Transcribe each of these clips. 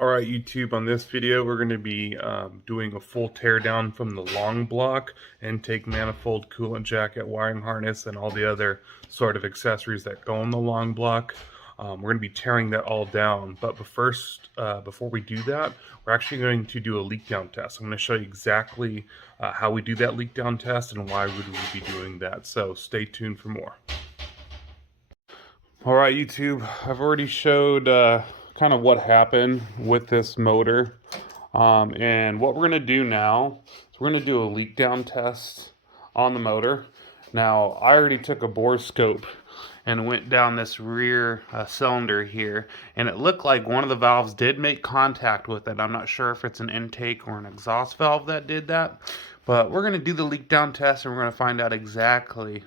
Alright YouTube, on this video we're going to be doing a full teardown from the long block, intake manifold, coolant jacket, wiring harness, and all the other sort of accessories that go in the long block. We're going to be tearing that all down, but first, before we do that, we're actually going to do a leak down test. I'm going to show you exactly how we do that leak down test and why would we be doing that, so stay tuned for more. Alright YouTube, I've already showed kind of what happened with this motor, and what we're going to do now is we're going to do a leak down test on the motor. Now I already took a bore scope and went down this rear cylinder here, and it looked like one of the valves did make contact with it. I'm not sure if it's an intake or an exhaust valve that did that, but we're going to do the leak down test and we're going to find out exactly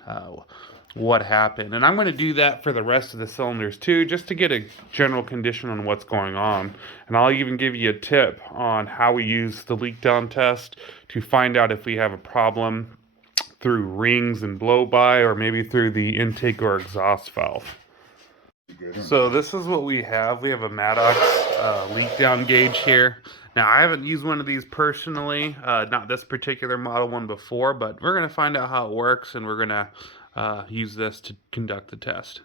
what happened. And I'm going to do that for the rest of the cylinders too, just to get a general condition on what's going on. And I'll even give you a tip on how we use the leak down test to find out if we have a problem through rings and blow by, or maybe through the intake or exhaust valve. So this is what we have. We have a Maddox leak down gauge here. Now I haven't used one of these personally, not this particular model one before, but we're going to find out how it works, and we're going to use this to conduct the test.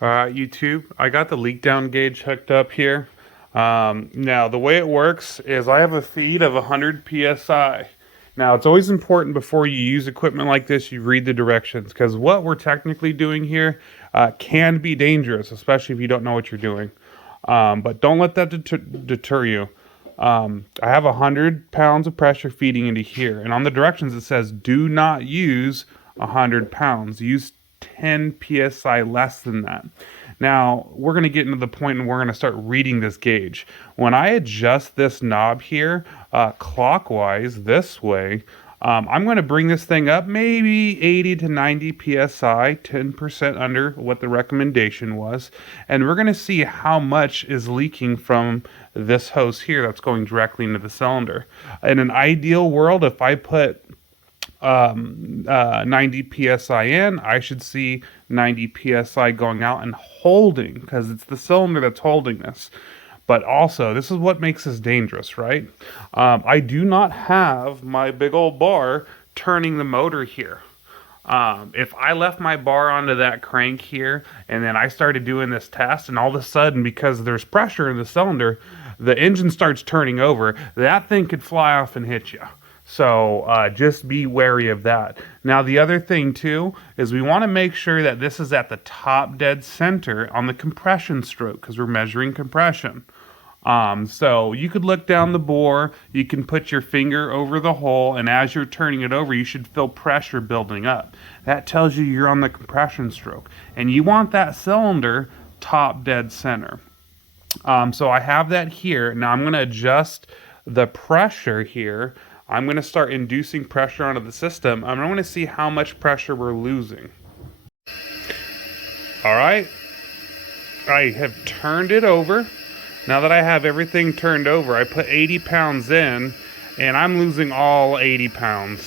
Alright YouTube, I got the leak down gauge hooked up here. Now the way it works is I have a feed of 100 psi. Now it's always important before you use equipment like this you read the directions, because what we're technically doing here can be dangerous, especially if you don't know what you're doing. But don't let that deter you. I have 100 pounds of pressure feeding into here, and on the directions it says do not use 100 pounds. Use 10 psi less than that. Now we're going to get into the point and we're going to start reading this gauge. When I adjust this knob here clockwise this way, I'm going to bring this thing up maybe 80 to 90 psi, 10% under what the recommendation was, and we're going to see how much is leaking from this hose here that's going directly into the cylinder. In an ideal world, if I put 90 psi in, I should see 90 psi going out and holding, because it's the cylinder that's holding this. But also, this is what makes this dangerous, right? I do not have my big old bar turning the motor here. If I left my bar onto that crank here and then I started doing this test, and all of a sudden, because there's pressure in the cylinder, the engine starts turning over, that thing could fly off and hit you. So just be wary of that. Now the other thing too is we want to make sure that this is at the top dead center on the compression stroke, because we're measuring compression. So you could look down the bore, you can put your finger over the hole, and as you're turning it over you should feel pressure building up. That tells you you're on the compression stroke, and you want that cylinder top dead center. So I have that here. Now I'm going to adjust the pressure here. I'm going to start inducing pressure onto the system. I'm going to see how much pressure we're losing. Alright, I have turned it over. Now that I have everything turned over, I put 80 pounds in, and I'm losing all 80 pounds.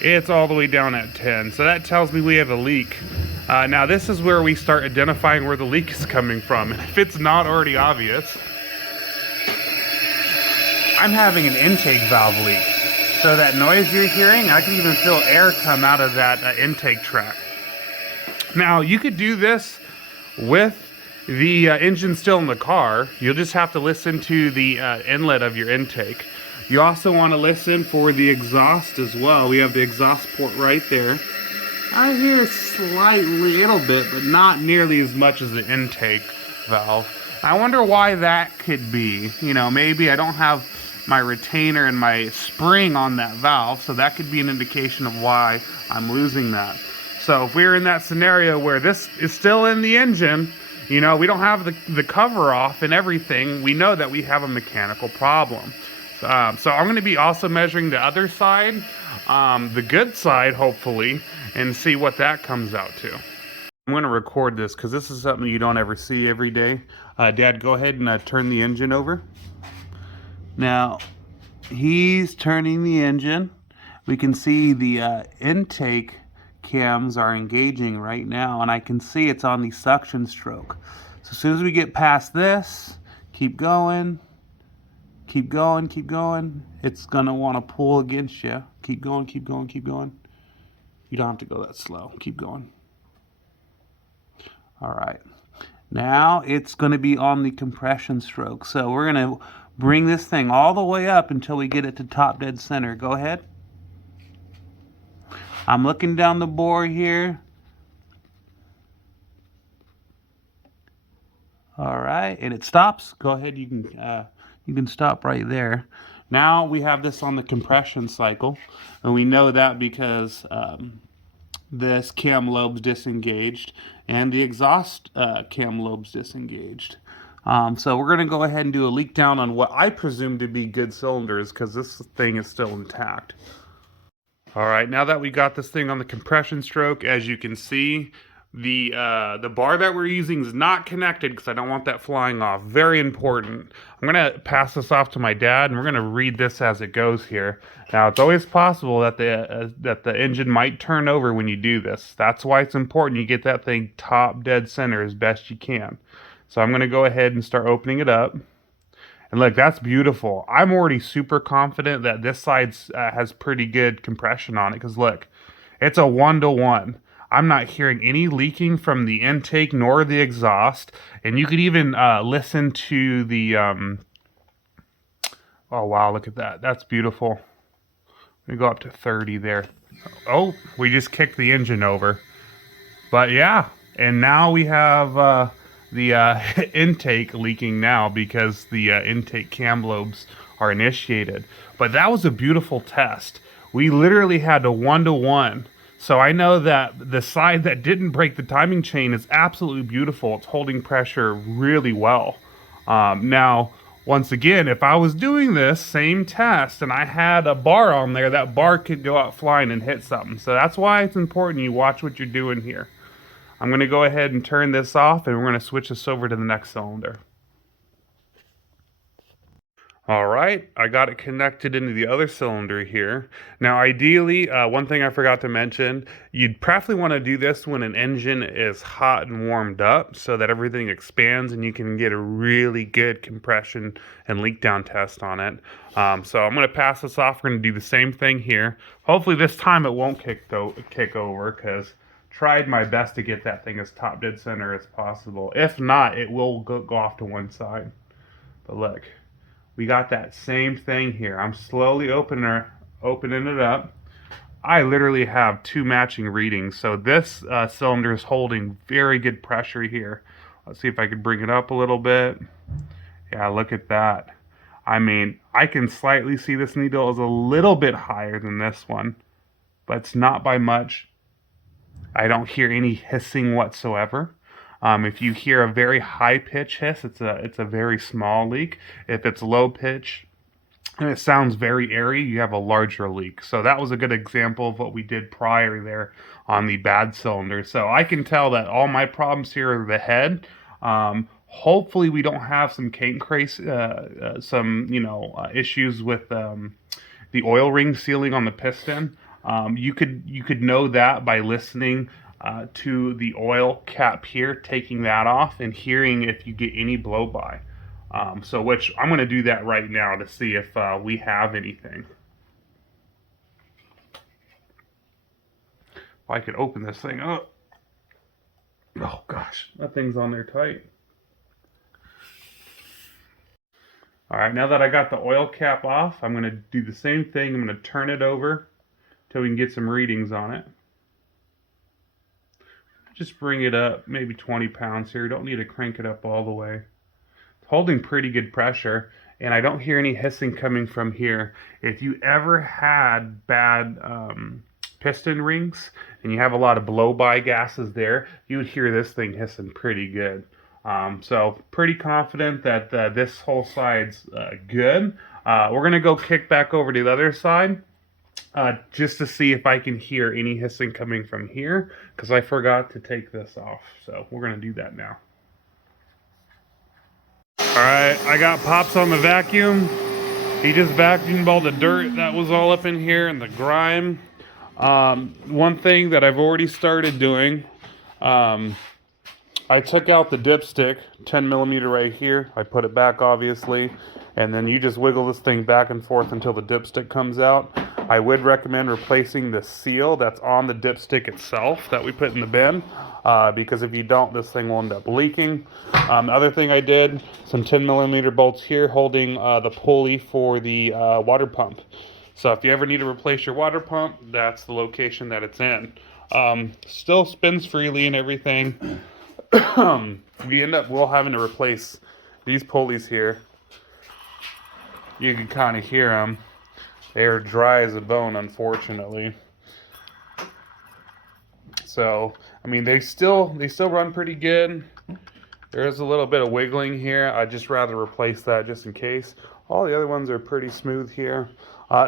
It's all the way down at 10, so that tells me we have a leak. Now this is where we start identifying where the leak is coming from. And if it's not already obvious, I'm having an intake valve leak. So that noise you're hearing, I can even feel air come out of that intake track. Now you could do this with the engine still in the car. You'll just have to listen to the inlet of your intake. You also want to listen for the exhaust as well. We have the exhaust port right there. I hear slightly, little bit, but not nearly as much as the intake valve. I wonder why that could be. You know, maybe I don't have my retainer and my spring on that valve, so that could be an indication of why I'm losing that. So if we're in that scenario where this is still in the engine, you know, we don't have the cover off and everything, we know that we have a mechanical problem. So I'm going to be also measuring the other side, the good side hopefully, and see what that comes out to. I'm going to record this because this is something you don't ever see every day. Dad, go ahead and turn the engine over. Now, he's turning the engine. We can see the intake cams are engaging right now, and I can see it's on the suction stroke. So as soon as we get past this, Keep going. Keep going, keep going. It's gonna want to pull against you. Keep going, keep going, keep going. You don't have to go that slow. Keep going. All right. Now it's going to be on the compression stroke. So we're going to bring this thing all the way up until we get it to top dead center. Go ahead. I'm looking down the bore here. All right, and it stops. Go ahead. You can stop right there. Now we have this on the compression cycle, and we know that because this cam lobe's disengaged and the exhaust cam lobe's disengaged. So we're going to go ahead and do a leak down on what I presume to be good cylinders because this thing is still intact. All right, now that we got this thing on the compression stroke, as you can see, the bar that we're using is not connected because I don't want that flying off. Very important. I'm going to pass this off to my dad, and we're going to read this as it goes here. Now, it's always possible that the engine might turn over when you do this. That's why it's important you get that thing top dead center as best you can. So I'm going to go ahead and start opening it up. And look, that's beautiful. I'm already super confident that this side has pretty good compression on it because look, it's a 1-to-1. I'm not hearing any leaking from the intake nor the exhaust. And you could even listen to the... oh, wow, look at that. That's beautiful. Let me go up to 30 there. Oh, we just kicked the engine over. But yeah, and now we have the intake leaking now because the intake cam lobes are initiated. But that was a beautiful test. We literally had a 1-to-1. So I know that the side that didn't break the timing chain is absolutely beautiful. It's holding pressure really well. Now, once again, if I was doing this same test and I had a bar on there, that bar could go out flying and hit something. So that's why it's important you watch what you're doing here. I'm going to go ahead and turn this off, and we're going to switch this over to the next cylinder. All right, I got it connected into the other cylinder here. Now, ideally, one thing I forgot to mention, you'd probably want to do this when an engine is hot and warmed up so that everything expands and you can get a really good compression and leak down test on it. So I'm going to pass this off. We're going to do the same thing here. Hopefully this time it won't kick over because tried my best to get that thing as top dead center as possible. If not, it will go off to one side. But look. We got that same thing here. I'm slowly opening it up. I literally have two matching readings. So this cylinder is holding very good pressure here. Let's see if I can bring it up a little bit. Yeah, look at that. I mean, I can slightly see this needle is a little bit higher than this one, but it's not by much. I don't hear any hissing whatsoever. If you hear a very high pitch hiss, it's a very small leak. If it's low pitch and it sounds very airy, you have a larger leak. So that was a good example of what we did prior there on the bad cylinder. So I can tell that all my problems here are the head. Hopefully we don't have some issues with the oil ring sealing on the piston. You could know that by listening to the oil cap here, taking that off and hearing if you get any blow by. Which I'm going to do that right now to see if we have anything. If I could open this thing up. Oh gosh, that thing's on there tight. All right, now that I got the oil cap off, I'm going to do the same thing. I'm going to turn it over till we can get some readings on it. Just bring it up, maybe 20 pounds here. You don't need to crank it up all the way. It's holding pretty good pressure, and I don't hear any hissing coming from here. If you ever had bad piston rings and you have a lot of blow-by gases there, you would hear this thing hissing pretty good. So pretty confident that this whole side's good. We're going to go kick back over to the other side. Just to see if I can hear any hissing coming from here, because I forgot to take this off. So we're going to do that now. Alright, I got Pops on the vacuum. He just vacuumed all the dirt that was all up in here and the grime. One thing that I've already started doing, I took out the dipstick, 10 millimeter right here. I put it back, obviously, and then you just wiggle this thing back and forth until the dipstick comes out. I would recommend replacing the seal that's on the dipstick itself that we put in the bin, because if you don't, this thing will end up leaking. The other thing I did, some 10 millimeter bolts here holding the pulley for the water pump. So if you ever need to replace your water pump, that's the location that it's in. Still spins freely and everything. We'll having to replace these pulleys here. You can kind of hear them. They're dry as a bone, unfortunately. So, I mean, they still run pretty good. There is a little bit of wiggling here. I'd just rather replace that just in case. All the other ones are pretty smooth here.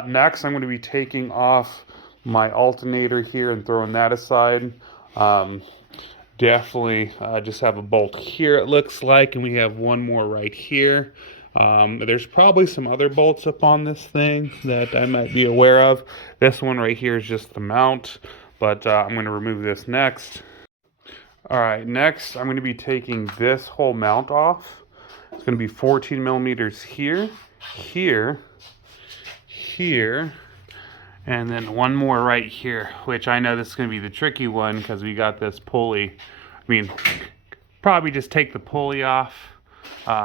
Next, I'm going to be taking off my alternator here and throwing that aside. Definitely just have a bolt here, it looks like, and we have one more right here. There's probably some other bolts up on this thing that I might be aware of. This one right here is just the mount, but I'm going to remove this next. Alright, next I'm going to be taking this whole mount off. It's going to be 14 millimeters here, here, here, and then one more right here, which I know this is going to be the tricky one because we got this pulley. I mean, probably just take the pulley off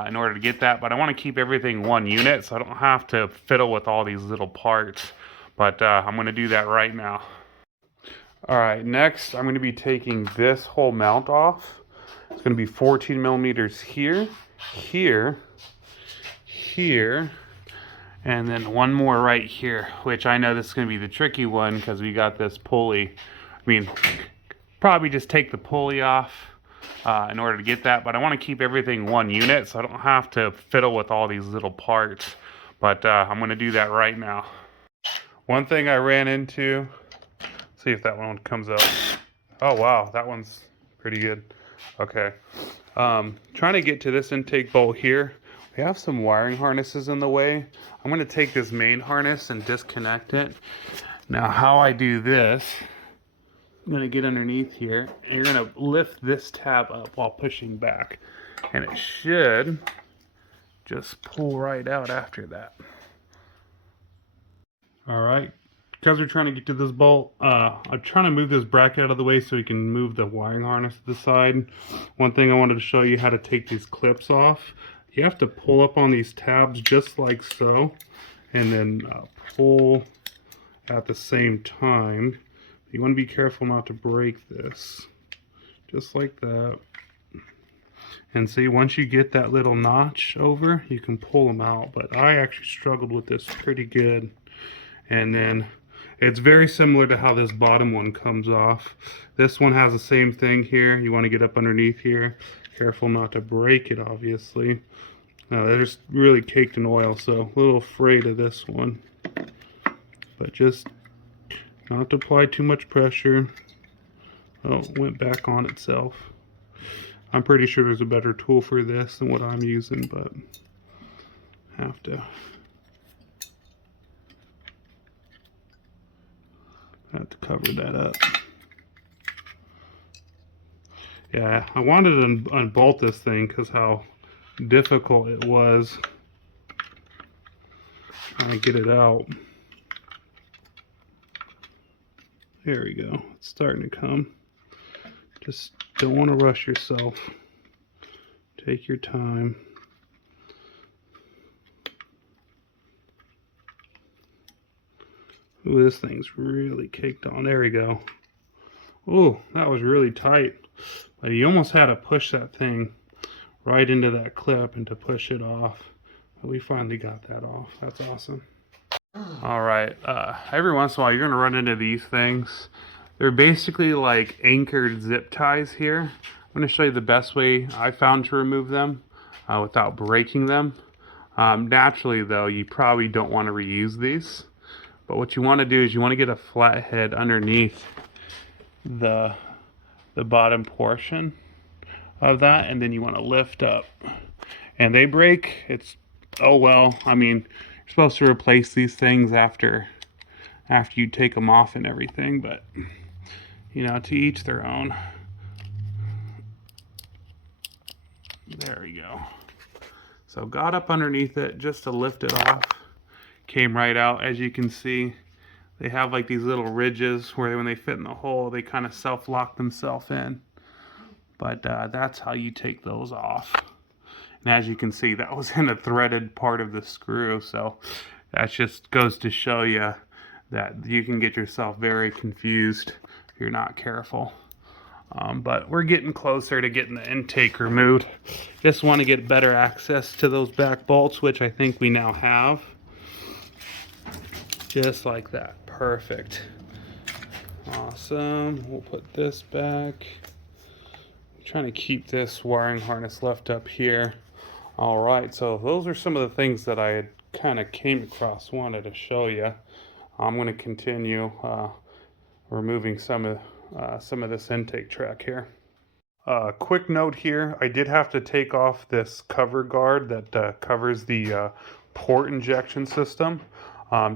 in order to get that, but I want to keep everything one unit so I don't have to fiddle with all these little parts. But I'm going to do that right now. Alright, next I'm going to be taking this whole mount off. It's going to be 14 millimeters here, here, here, and then one more right here, which I know this is going to be the tricky one because we got this pulley. I mean, probably just take the pulley off in order to get that, but I want to keep everything one unit so I don't have to fiddle with all these little parts. But I'm going to do that right now. One thing I ran into, see if that one comes up. Oh wow, that one's pretty good. Okay, trying to get to this intake bolt here. We have some wiring harnesses in the way. I'm going to take this main harness and disconnect it. Now how I do this, I'm going to get underneath here, and you're going to lift this tab up while pushing back, and it should just pull right out after that. Alright, because we're trying to get to this bolt, I'm trying to move this bracket out of the way so we can move the wiring harness to the side. One thing I wanted to show you how to take these clips off. You have to pull up on these tabs just like so, and then pull at the same time. You want to be careful not to break this, just like that. And see, once you get that little notch over, you can pull them out. But I actually struggled with this pretty good. And then it's very similar to how this bottom one comes off. This one has the same thing here. You want to get up underneath here. Careful not to break it, obviously. They're just really caked in oil, so a little afraid of this one. But just not to apply too much pressure. Oh, it went back on itself. I'm pretty sure there's a better tool for this than what I'm using, but have to cover that up. Yeah, I wanted to unbolt this thing because how difficult it was trying to get it out. There we go. It's starting to come. Just don't want to rush yourself. Take your time. Ooh, this thing's really caked on. There we go. Ooh, that was really tight. But you almost had to push that thing right into that clip and to push it off. But we finally got that off. That's awesome. Alright, every once in a while you're going to run into these things. They're basically like anchored zip ties here. I'm going to show you the best way I found to remove them without breaking them. Naturally though, you probably don't want to reuse these. But what you want to do is you want to get a flat head underneath the bottom portion of that, and then you want to lift up. And they break, it's, oh well, I mean, you're supposed to replace these things after you take them off and everything, but you know, to each their own. There we go. So got up underneath it just to lift it off. Came right out. As you can see, they have like these little ridges where when they fit in the hole, they kind of self-lock themselves in. But that's how you take those off. And as you can see, that was in a threaded part of the screw. So that just goes to show you that you can get yourself very confused if you're not careful. But we're getting closer to getting the intake removed. Just want to get better access to those back bolts, which I think we now have. Just like that. Perfect. Awesome. We'll put this back. I'm trying to keep this wiring harness left up here. All right, so those are some of the things that I had kind of came across, wanted to show you. I'm going to continue removing some of this intake track here. Quick note here, I did have to take off this cover guard that covers the port injection system.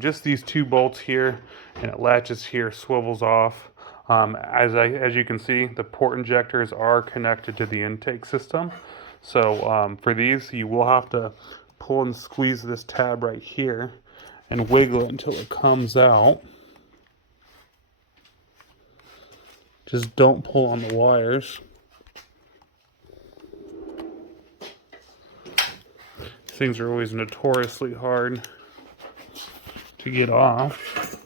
Just these two bolts here, and it latches here, swivels off. As you can see, the port injectors are connected to the intake system. So for these, you will have to pull and squeeze this tab right here and wiggle it until it comes out. Just don't pull on the wires. Things are always notoriously hard to get off,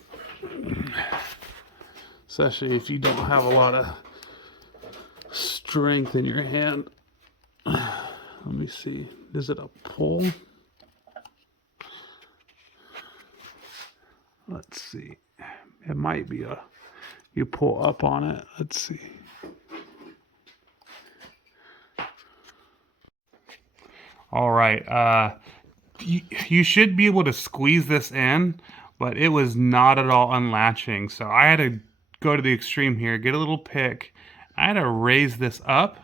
especially if you don't have a lot of strength in your hand. Let me see. Is it a pull? Let's see. It might be you pull up on it. Let's see. All right. You should be able to squeeze this in, but it was not at all unlatching. So I had to go to the extreme here, get a little pick. I had to raise this up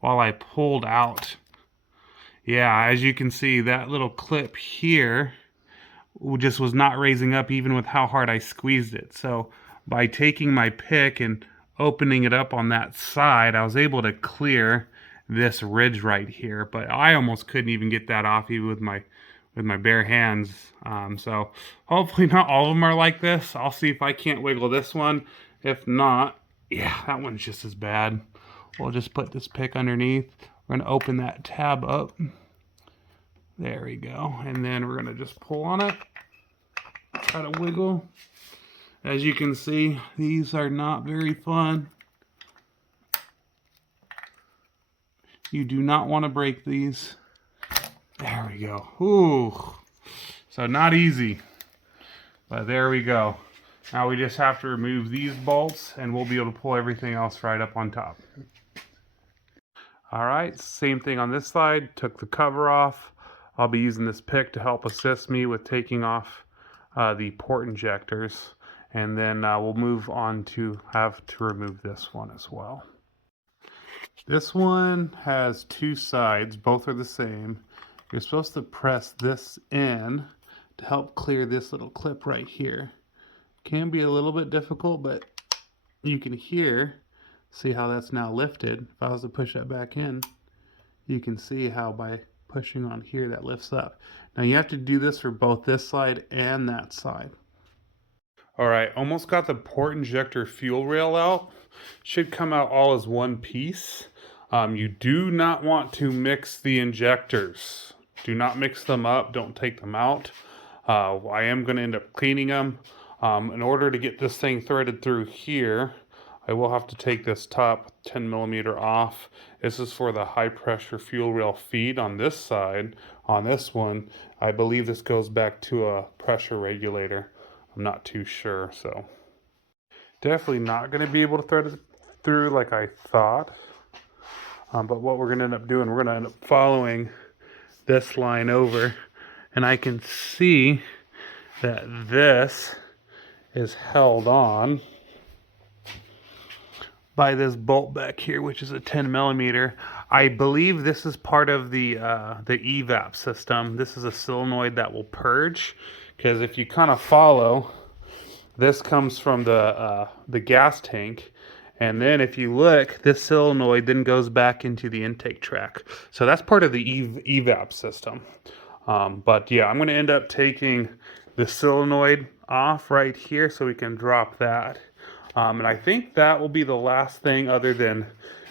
while I pulled out. Yeah, as you can see, that little clip here just was not raising up even with how hard I squeezed it. So by taking my pick and opening it up on that side, I was able to clear this ridge right here. But I almost couldn't even get that off even with my bare hands. So hopefully not all of them are like this. I'll see if I can't wiggle this one. If not, yeah, that one's just as bad. We'll just put this pick underneath. We're going to open that tab up. There we go. And then we're going to just pull on it. Try to wiggle. As you can see, these are not very fun. You do not want to break these. There we go. Ooh. So not easy. But there we go. Now we just have to remove these bolts and we'll be able to pull everything else right up on top. Alright, same thing on this side. Took the cover off. I'll be using this pick to help assist me with taking off the port injectors. And then we'll move on to have to remove this one as well. This one has two sides. Both are the same. You're supposed to press this in to help clear this little clip right here. Can be a little bit difficult, but you can see how that's now lifted. If I was to push that back in, you can see how by pushing on here that lifts up. Now you have to do this for both this side and that side. All right, almost got the port injector fuel rail out. Should come out all as one piece. You do not want to mix the injectors. Do not mix them up. Don't take them out. I am going to end up cleaning them. In order to get this thing threaded through here, I will have to take this top 10mm off. This is for the high pressure fuel rail feed on this side. On this one, I believe this goes back to a pressure regulator. I'm not too sure, so definitely not going to be able to thread it through like I thought. But what we're going to end up doing, we're going to end up following this line over, and I can see that this is held on by this bolt back here, which is a 10mm. I believe this is part of the evap system. This is a solenoid that will purge, because if you kind of follow, this comes from the gas tank, And then if you look, this solenoid then goes back into the intake track. So that's part of the evap system. But yeah, I'm going to end up taking the solenoid off right here so we can drop that. And I think that will be the last thing other than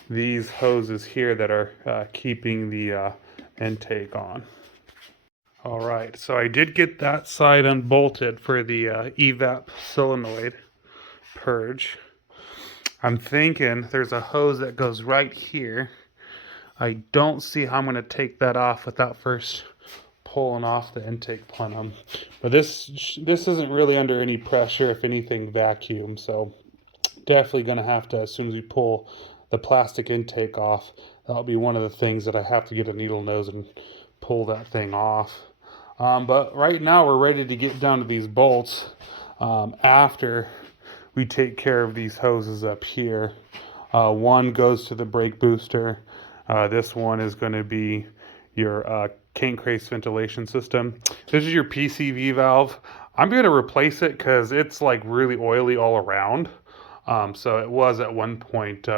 these hoses here that are keeping the intake on. All right, so I did get that side unbolted for the evap solenoid purge. I'm thinking there's a hose that goes right here. I don't see how I'm going to take that off without first pulling off the intake plenum. But this isn't really under any pressure, if anything, vacuum. So definitely going to have to, as soon as we pull the plastic intake off, that'll be one of the things that I have to get a needle nose and pull that thing off. But right now we're ready to get down to these bolts after we take care of these hoses up here. One goes to the brake booster. This one is going to be your crankcase ventilation system. This is your PCV valve. I'm going to replace it because it's like really oily all around. So it was at one point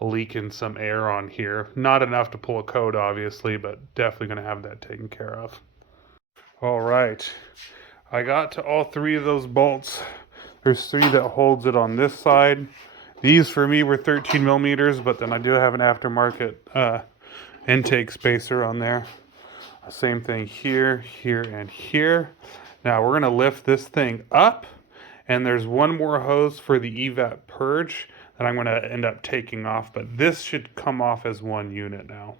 leaking some air on here. Not enough to pull a code, obviously, but definitely going to have that taken care of. All right, I got to all three of those bolts. There's three that holds it on this side. These for me were 13 millimeters, but then I do have an aftermarket intake spacer on there. Same thing here, here, and here. Now we're gonna lift this thing up, and there's one more hose for the evap purge that I'm gonna end up taking off, but this should come off as one unit now.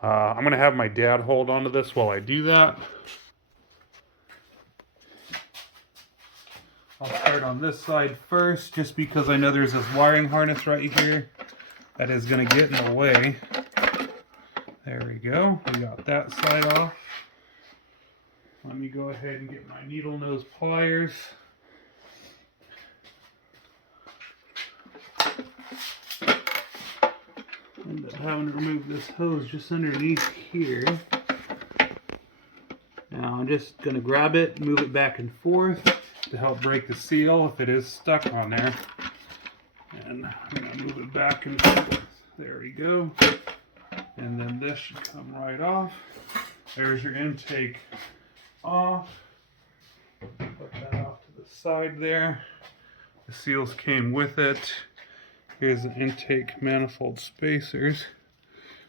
I'm gonna have my dad hold onto this while I do that. I'll start on this side first, just because I know there's this wiring harness right here that is going to get in the way. There we go. We got that side off. Let me go ahead and get my needle nose pliers. End up having to remove this hose just underneath here. Now I'm just going to grab it, move it back and forth to help break the seal if it is stuck on there. And I'm going to move it back and forth. There we go. And then this should come right off. There's your intake off. Put that off to the side there. The seals came with it. Here's the intake manifold spacers,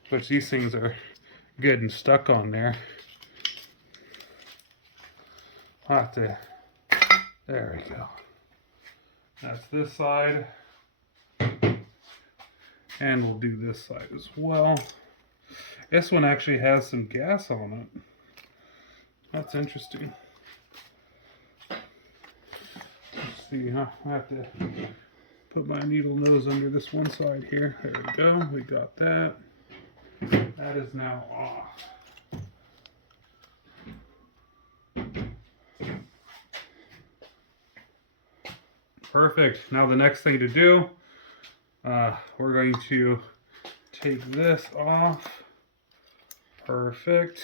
which these things are good and stuck on there. I'll have to, there we go. That's this side. And we'll do this side as well. This one actually has some gas on it. That's interesting. Let's see, huh? I have to put my needle nose under this one side here. There we go. We got that. That is now off. Perfect. Now the next thing to do, we're going to take this off. Perfect.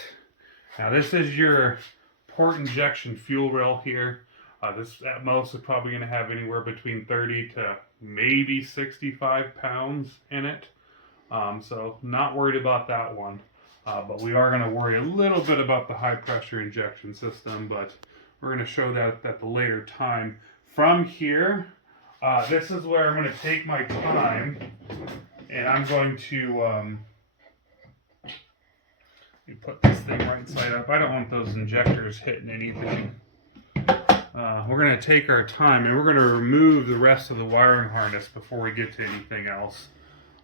Now this is your port injection fuel rail here. This at most is probably going to have anywhere between 30 to maybe 65 pounds in it. So not worried about that one. But we are going to worry a little bit about the high pressure injection system, but we're going to show that at the later time. From here, this is where I'm going to take my time, and I'm going to let me put this thing right side up. I don't want those injectors hitting anything. We're going to take our time, and we're going to remove the rest of the wiring harness before we get to anything else.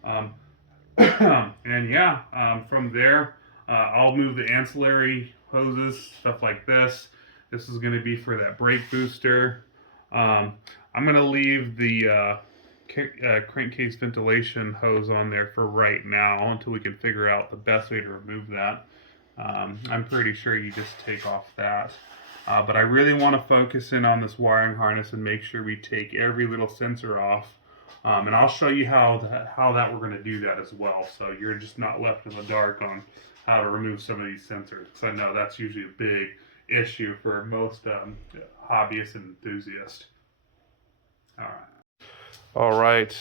And yeah, from there, I'll move the ancillary hoses, stuff like this. This is going to be for that brake booster. I'm going to leave the crankcase ventilation hose on there for right now until we can figure out the best way to remove that. I'm pretty sure you just take off that. But I really want to focus in on this wiring harness and make sure we take every little sensor off. And I'll show you how that we're going to do that as well. So you're just not left in the dark on how to remove some of these sensors. Because I know that's usually a big issue for most hobbyists and enthusiasts. All right. All right,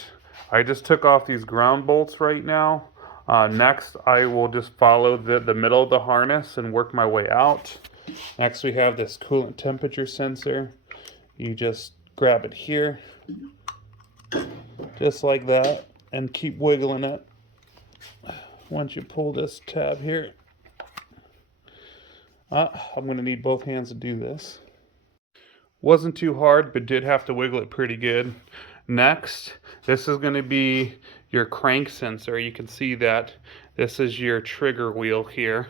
I just took off these ground bolts right now. Next, I will just follow the middle of the harness and work my way out. Next, we have this coolant temperature sensor. You just grab it here, just like that, and keep wiggling it. Once you pull this tab here, I'm going to need both hands to do this. Wasn't too hard, but did have to wiggle it pretty good. Next, this is going to be your crank sensor. You can see that this is your trigger wheel here.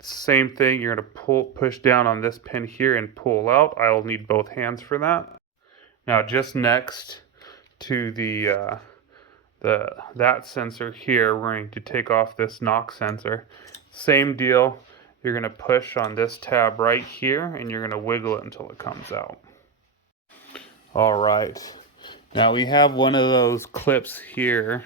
Same thing, you're going to push down on this pin here and pull out. I'll need both hands for that. Now, just next to that sensor here, we're going to take off this knock sensor. Same deal. You're going to push on this tab right here and you're going to wiggle it until it comes out. All right. Now we have one of those clips here.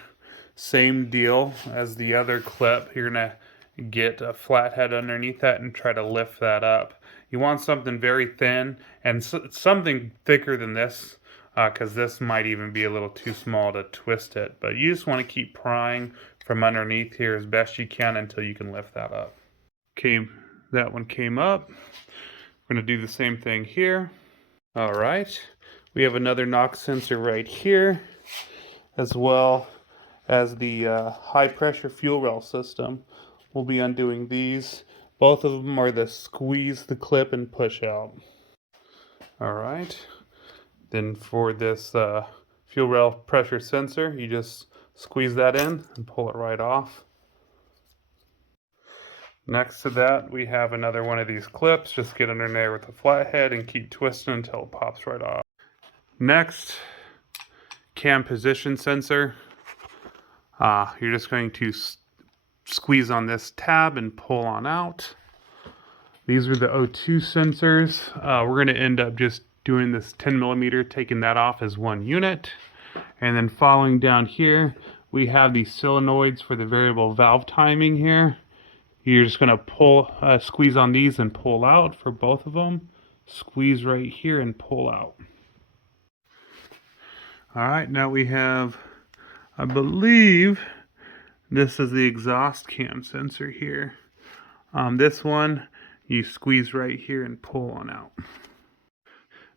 Same deal as the other clip. You're going to get a flathead underneath that and try to lift that up. You want something very thin and something thicker than this, because this might even be a little too small to twist it. But you just want to keep prying from underneath here as best you can until you can lift that up. That one came up. We're going to do the same thing here. All right. We have another knock sensor right here, as well as the high pressure fuel rail system. We'll be undoing these. Both of them are the squeeze the clip and push out. All right. Then for this fuel rail pressure sensor, you just squeeze that in and pull it right off. Next to that, we have another one of these clips. Just get under there with a flathead and keep twisting until it pops right off. Next, cam position sensor. You're just going to squeeze on this tab and pull on out. These are the O2 sensors. We're going to end up just doing this 10 millimeter, taking that off as one unit. And then following down here, we have these solenoids for the variable valve timing here. You're just going to squeeze on these and pull out for both of them. Squeeze right here and pull out. All right, now we have, I believe, this is the exhaust cam sensor here. This one, you squeeze right here and pull on out.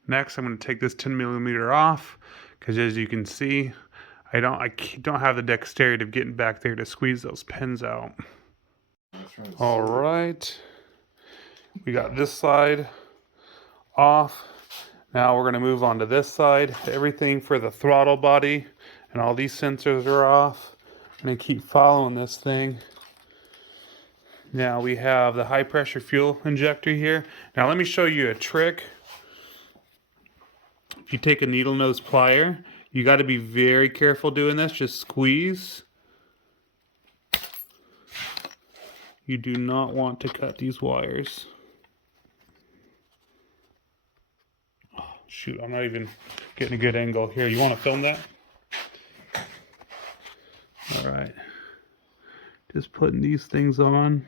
Next, I'm going to take this 10 millimeter off because, as you can see, I don't have the dexterity of getting back there to squeeze those pins out. All right, we got this side off. Now we're going to move on to this side. Everything for the throttle body and all these sensors are off. I'm going to keep following this thing. Now we have the high pressure fuel injector here. Now let me show you a trick. If you take a needle nose plier, you got to be very careful doing this. Just squeeze. You do not want to cut these wires. Oh, shoot, I'm not even getting a good angle here. You want to film that? All right. Just putting these things on.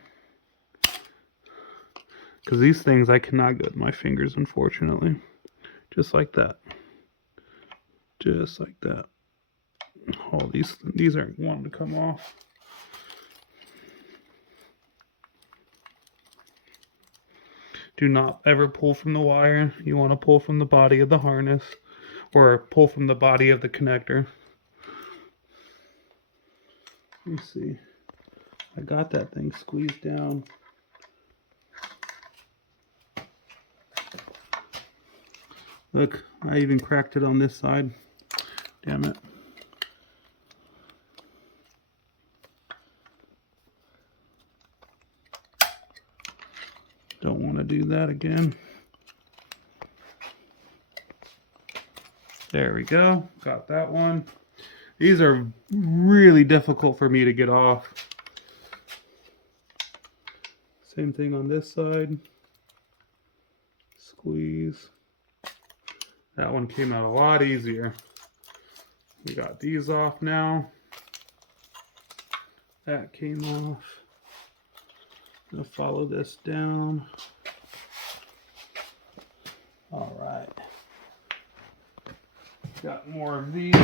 Because these things I cannot get with my fingers, unfortunately. Just like that. Just like that. Oh, these aren't wanting to come off. Do not ever pull from the wire. You want to pull from the body of the harness or pull from the body of the connector. Let me see. I got that thing squeezed down. Look, I even cracked it on this side. Damn it. Don't want to do that again. There we go. Got that one. These are really difficult for me to get off. Same thing on this side. Squeeze. That one came out a lot easier. We got these off now. That came off. I'm gonna follow this down. All right. Got more of these.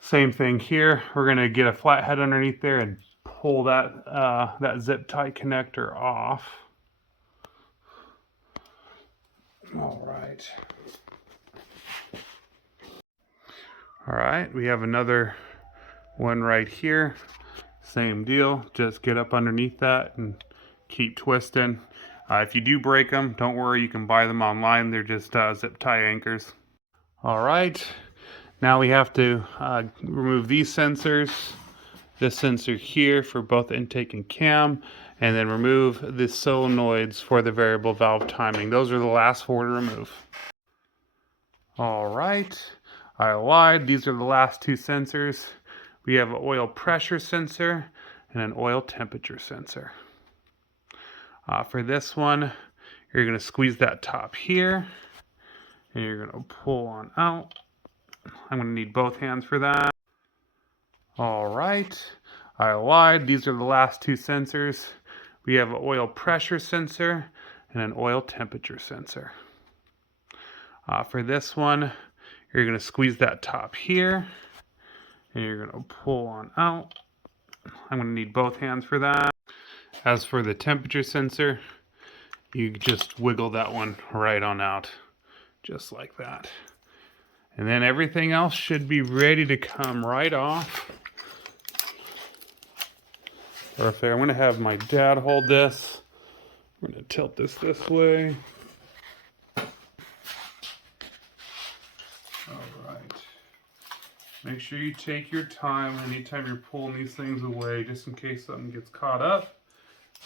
Same thing here. We're gonna get a flathead underneath there and pull that that zip tie connector off. All right. All right, we have another one right here. Same deal, just get up underneath that and keep twisting. If you do break them, don't worry, you can buy them online. They're just zip tie anchors. All right, now we have to remove these sensors. This sensor here for both intake and cam, and then remove the solenoids for the variable valve timing. Those are the last four to remove. All right, I lied. These are the last two sensors. We have an oil pressure sensor and an oil temperature sensor. For this one, you're going to squeeze that top here, and you're going to pull on out. I'm going to need both hands for that. All right, I lied. These are the last two sensors. We have an oil pressure sensor and an oil temperature sensor. For this one, you're going to squeeze that top here, and you're going to pull on out. I'm going to need both hands for that. As for the temperature sensor, you just wiggle that one right on out, just like that. And then everything else should be ready to come right off. Perfect. I'm going to have my dad hold this. I'm going to tilt this way. Make sure you take your time anytime you're pulling these things away, just in case something gets caught up.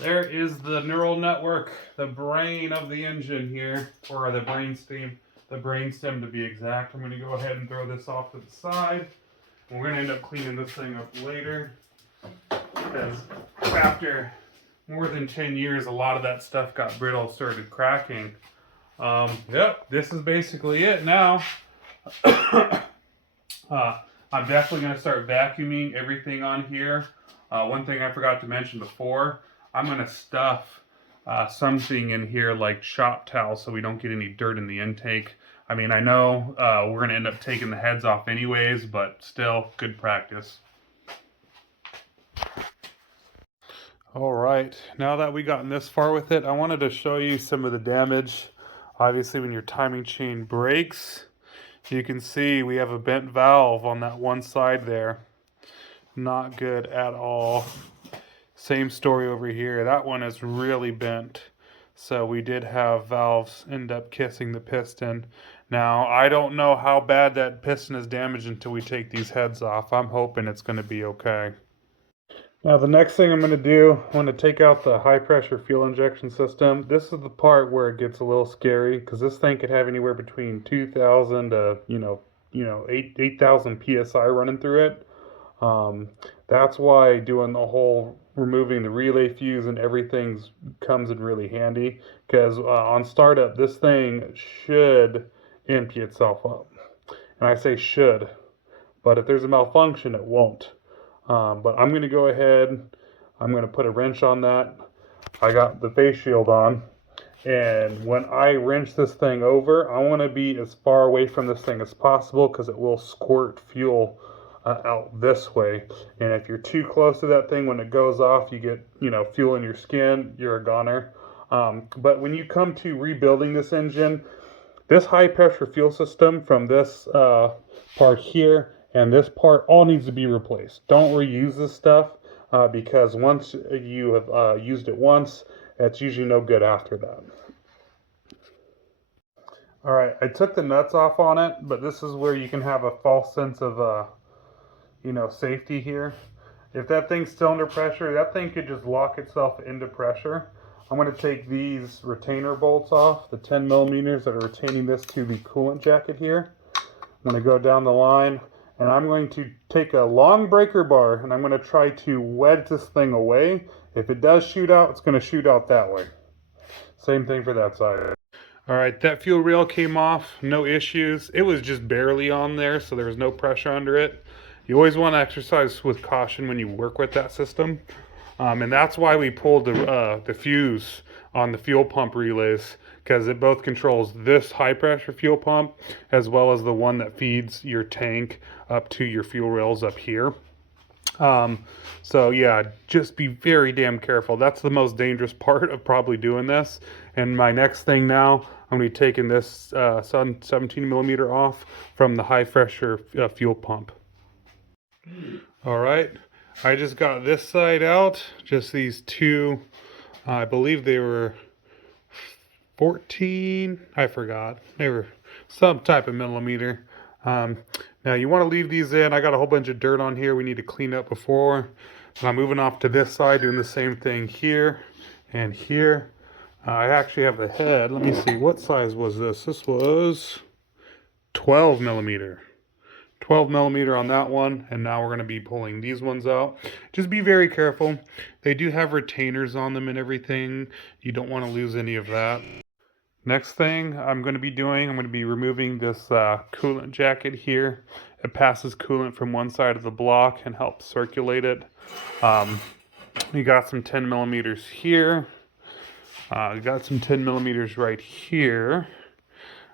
There is the neural network, the brain of the engine here, or the brainstem to be exact. I'm going to go ahead and throw this off to the side. We're going to end up cleaning this thing up later, because after more than 10 years, a lot of that stuff got brittle, started cracking. Yep, this is basically it now. I'm definitely going to start vacuuming everything on here. One thing I forgot to mention before, I'm going to stuff something in here like shop towels so we don't get any dirt in the intake. I mean, I know we're going to end up taking the heads off anyways, but still, good practice. All right, now that we gotten this far with it, I wanted to show you some of the damage. Obviously, when your timing chain breaks, you can see we have a bent valve on that one side there. Not good at all. Same story over here. That one is really bent. So we did have valves end up kissing the piston. Now, I don't know how bad that piston is damaged until we take these heads off. I'm hoping it's going to be okay. Now the next thing I'm going to do, I'm going to take out the high pressure fuel injection system. This is the part where it gets a little scary, because this thing could have anywhere between 2,000 to 8,000 psi running through it. That's why doing the whole removing the relay fuse and everything comes in really handy, because on startup this thing should empty itself up. And I say should, but if there's a malfunction it won't. But I'm going to go ahead, I'm going to put a wrench on that. I got the face shield on, and when I wrench this thing over, I want to be as far away from this thing as possible, because it will squirt fuel out this way. And if you're too close to that thing, when it goes off, you get fuel in your skin, you're a goner. But when you come to rebuilding this engine, this high pressure fuel system from this part here and this part all needs to be replaced. Don't reuse this stuff because once you have used it once, it's usually no good after that. Alright, I took the nuts off on it, but this is where you can have a false sense of safety here. If that thing's still under pressure, that thing could just lock itself into pressure. I'm going to take these retainer bolts off, the 10 millimeters that are retaining this to the coolant jacket here. I'm going to go down the line, and I'm going to take a long breaker bar, and I'm going to try to wedge this thing away. If it does shoot out, it's going to shoot out that way. Same thing for that side. Alright, that fuel rail came off, no issues. It was just barely on there, so there was no pressure under it. You always want to exercise with caution when you work with that system. And that's why we pulled the fuse on the fuel pump relays, because it both controls this high pressure fuel pump as well as the one that feeds your tank up to your fuel rails up here. So yeah, just be very damn careful. That's the most dangerous part of probably doing this. And my next thing now, I'm going to be taking this 17 millimeter off from the high pressure fuel pump. All right, I just got this side out, just these two, I believe they were 14, I forgot. They were some type of millimeter. Now you want to leave these in. I got a whole bunch of dirt on here we need to clean up before. And I'm moving off to this side, doing the same thing here and here. I actually have the head. Let me see, what size was this? This was 12 millimeter. 12 millimeter on that one, and now we're going to be pulling these ones out. Just be very careful. They do have retainers on them and everything. You don't want to lose any of that. Next thing I'm going to be doing, I'm going to be removing this coolant jacket here. It passes coolant from one side of the block and helps circulate it. We got some 10 millimeters here. We got some 10 millimeters right here.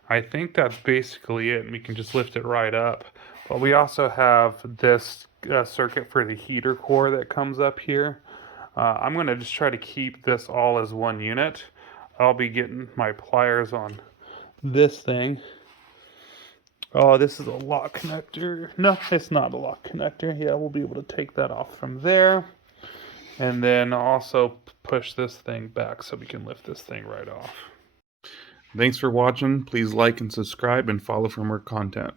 I think that's basically it, and we can just lift it right up. But we also have this circuit for the heater core that comes up here. I'm going to just try to keep this all as one unit. I'll be getting my pliers on this thing. Oh, this is a lock connector. No, it's not a lock connector. Yeah, we'll be able to take that off from there. And then also push this thing back so we can lift this thing right off. Thanks for watching. Please like and subscribe and follow for more content.